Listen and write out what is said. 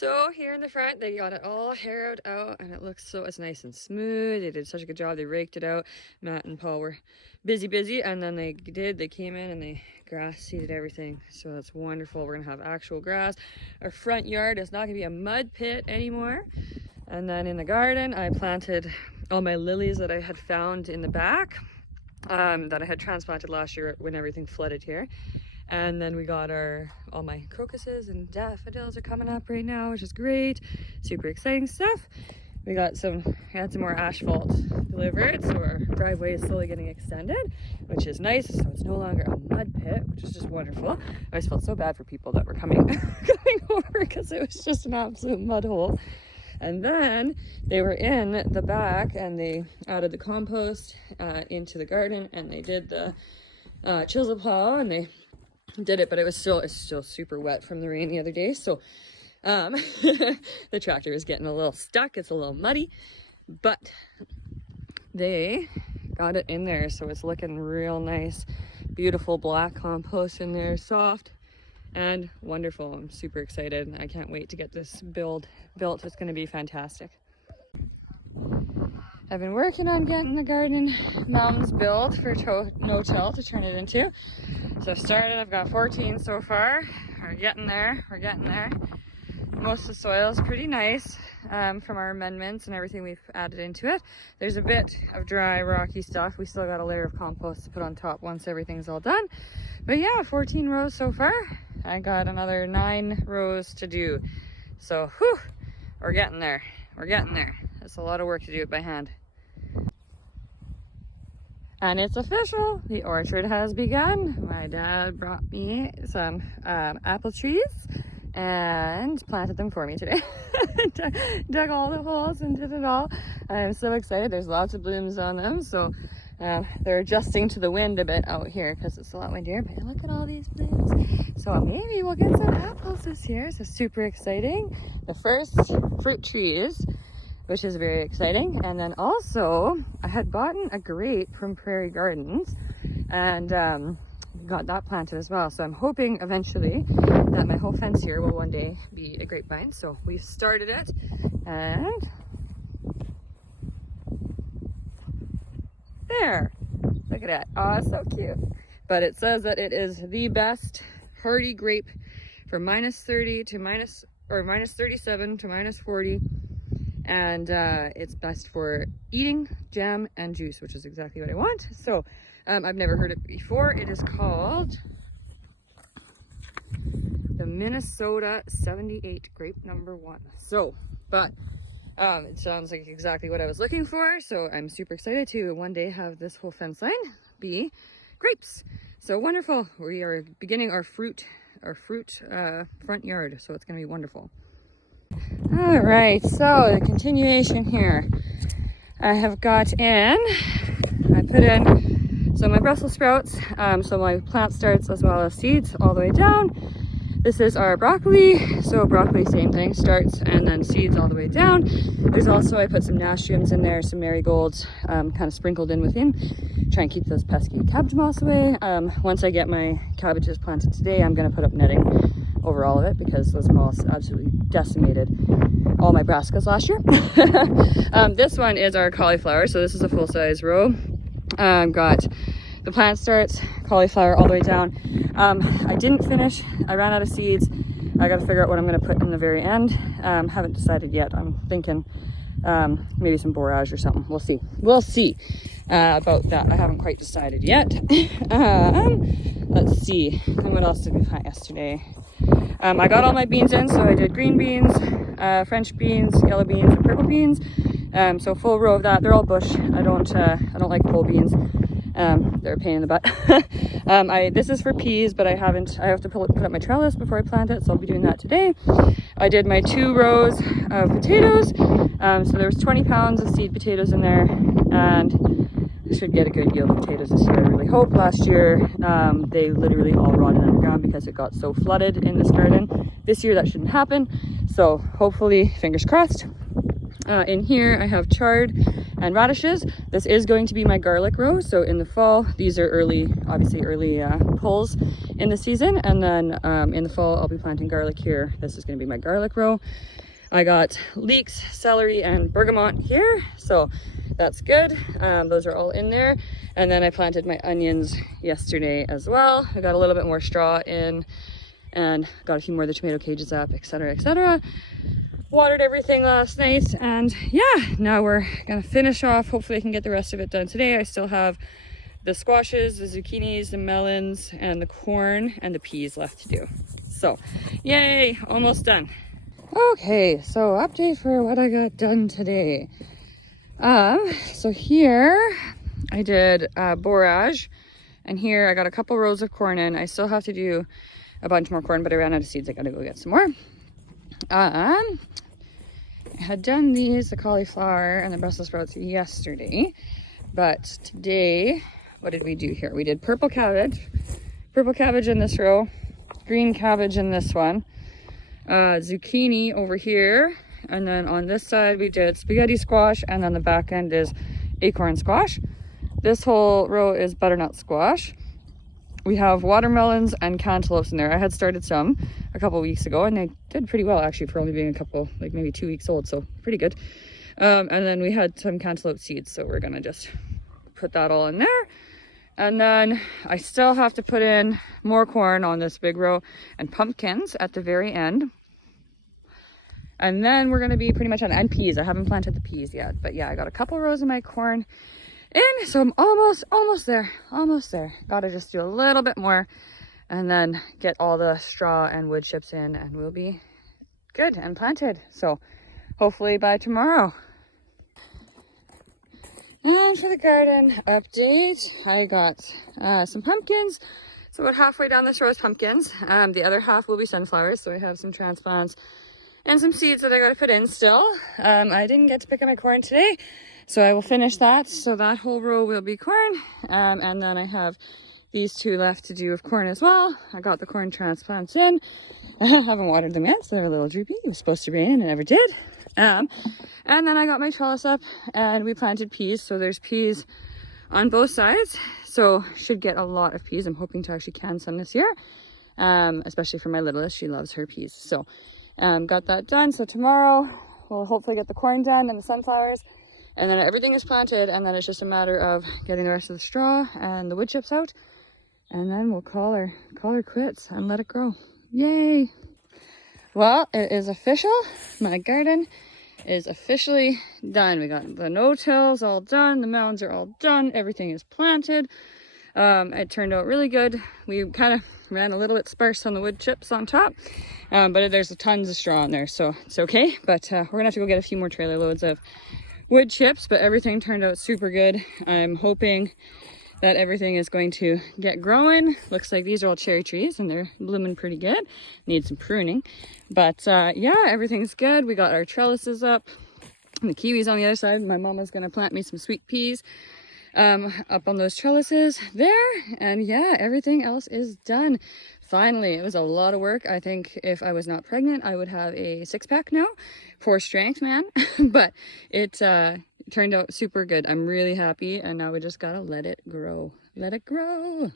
So here in the front, they got it all harrowed out and it looks so, it's nice and smooth. They did such a good job. They raked it out. Matt and Paul were busy, and then they came in and they grass seeded everything. So that's wonderful. We're gonna have actual grass. Our front yard is not gonna be a mud pit anymore. And then in the garden, I planted all my lilies that I had found in the back, that I had transplanted last year when everything flooded here. And then we got all my crocuses and daffodils are coming up right now, which is great. Super exciting stuff. We had some more asphalt delivered, so our driveway is slowly getting extended, which is nice. So it's no longer a mud pit, which is just wonderful. I always felt so bad for people that were coming over because it was just an absolute mud hole. And then they were in the back and they added the compost into the garden, and they did the chisel plow, and they did it, but it's still super wet from the rain the other day. So the tractor is getting a little stuck. It's a little muddy, but they got it in there, so it's looking real nice. Beautiful black compost in there, soft and wonderful. I'm super excited. I can't wait to get this built. It's going to be fantastic. I've been working on getting the garden mountains built for no-till to turn it into. So I've started, I've got 14 so far. We're getting there. Most of the soil is pretty nice from our amendments and everything we've added into it. There's a bit of dry, rocky stuff. We still got a layer of compost to put on top once everything's all done. But yeah, 14 rows so far. I got another 9 rows to do. So, whew, we're getting there. It's a lot of work to do it by hand. And it's official, the orchard has begun. My dad brought me some apple trees and planted them for me today. Dug all the holes and did it all. I'm so excited. There's lots of blooms on them, so they're adjusting to the wind a bit out here because it's a lot windier, but look at all these blooms. So maybe we'll get some apples this year, so super exciting. The first fruit trees, which is very exciting. And then also I had gotten a grape from Prairie Gardens and got that planted as well. So I'm hoping eventually that my whole fence here will one day be a grapevine. So we've started it, and there, look at that. Oh, it's so cute. But it says that it is the best hardy grape from -30 to -37 to -40. And it's best for eating, jam, and juice, which is exactly what I want. So I've never heard it before. It is called the Minnesota 78 Grape #1. So, but it sounds like exactly what I was looking for. So I'm super excited to one day have this whole fence line be grapes. So wonderful. We are beginning our fruit front yard. So it's going to be wonderful. All right, so the continuation here. I have got in, I put in so my Brussels sprouts, so my plant starts as well as seeds all the way down. This is our broccoli, so broccoli, same thing, starts and then seeds all the way down. There's also, I put some nasturtiums in there, some marigolds kind of sprinkled in within, try and keep those pesky cabbage moths away. Once I get my cabbages planted today, I'm going to put up netting over all of it because those moths absolutely decimated all my brassicas last year. This one is our cauliflower, so this is a full-size row. Got the plant starts, cauliflower all the way down. I didn't finish, I ran out of seeds. I got to figure out what I'm going to put in the very end. Haven't decided yet. I'm thinking maybe some borage or something. We'll see about that. I haven't quite decided yet. Let's see, and what else did we plant yesterday? I got all my beans in, so I did green beans, French beans, yellow beans, and purple beans. So full row of that. They're all bush. I don't like pole beans. They're a pain in the butt. This is for peas, but I have to put up my trellis before I plant it, so I'll be doing that today. I did my 2 rows of potatoes. So there was 20 pounds of seed potatoes in there, and I should get a good yield of potatoes this year, I really hope. Last year, they literally all rotted underground because it got so flooded in this garden. This year, that shouldn't happen. So hopefully, fingers crossed. In here, I have chard and radishes. This is going to be my garlic row. So in the fall, these are obviously early pulls in the season. And then in the fall, I'll be planting garlic here. This is going to be my garlic row. I got leeks, celery, and bergamot here, so that's good. Those are all in there. And then I planted my onions yesterday as well. I got a little bit more straw in and got a few more of the tomato cages up, etc., etc. Watered everything last night, and yeah, now we're gonna finish off. Hopefully I can get the rest of it done today. I still have the squashes, the zucchinis, the melons, and the corn, and the peas left to do. So yay, almost done. Okay, so update for what I got done today. So here I did borage, and here I got a couple rows of corn in. I still have to do a bunch more corn, but I ran out of seeds. I gotta go get some more. I had done these, the cauliflower and the Brussels sprouts yesterday, but today, what did we do here? We did purple cabbage in this row, green cabbage in this one, zucchini over here, and then on this side we did spaghetti squash, and then the back end is acorn squash. This whole row is butternut squash. We have watermelons and cantaloupes in there. I had started some a couple weeks ago, and they did pretty well actually for only being a couple, like maybe 2 weeks old, so pretty good. And then we had some cantaloupe seeds, so we're gonna just put that all in there. And then I still have to put in more corn on this big row and pumpkins at the very end. And then we're gonna be pretty much on, and peas. I haven't planted the peas yet, but yeah, I got a couple rows of my corn in, so I'm almost there. Gotta just do a little bit more and then get all the straw and wood chips in, and we'll be good and planted. So hopefully by tomorrow. And for the garden update, I got some pumpkins. So about halfway down this row is pumpkins. The other half will be sunflowers, so I have some transplants and some seeds that I gotta put in still. I didn't get to pick up my corn today, so I will finish that. So that whole row will be corn. And then I have these two left to do of corn as well. I got the corn transplants in. I haven't watered them yet, so they're a little droopy. It was supposed to rain and it never did. And then I got my trellis up and we planted peas. So there's peas on both sides. So should get a lot of peas. I'm hoping to actually can some this year, especially for my littlest. She loves her peas. So got that done. So tomorrow we'll hopefully get the corn done and the sunflowers, and then everything is planted, and then it's just a matter of getting the rest of the straw and the wood chips out, and then we'll call her quits and let it grow. Yay! Well, it is official. My garden is officially done. We got the no-tills all done, the mounds are all done, everything is planted. It turned out really good. We kind of ran a little bit sparse on the wood chips on top, but there's tons of straw in there, so it's okay. But we're gonna have to go get a few more trailer loads of wood chips, but everything turned out super good. I'm hoping that everything is going to get growing. Looks like these are all cherry trees and they're blooming pretty good. Need some pruning, but yeah, everything's good. We got our trellises up and the kiwis on the other side. My mama's gonna plant me some sweet peas up on those trellises there, and yeah, everything else is done. Finally, it was a lot of work. I think if I was not pregnant, I would have a six-pack now for strength, man. But it turned out super good. I'm really happy, and now we just gotta let it grow. Let it grow.